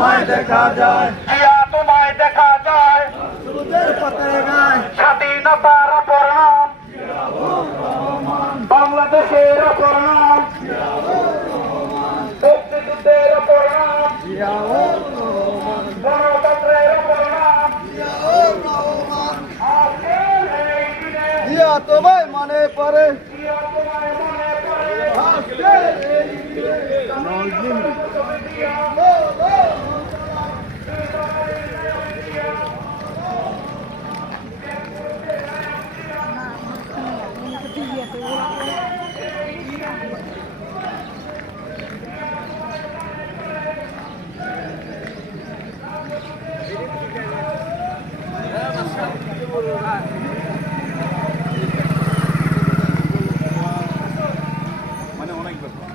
তোমায় দেখা যায়, জিয়া তোমায় দেখা যায়, সুদের পথে গায় স্বাধীনতার অপর নাম, বাংলাদেশের অপর নাম, মুক্তিযুদ্ধের অপর নাম, গণতন্ত্রের অপর নাম। আজকের এই দিনে জিয়া তোমায় মনে পড়ে, জিয়া তোমায় মনে পড়ে, আজকের এই দিনে জিয়া মানে অনেক ব্যাপার।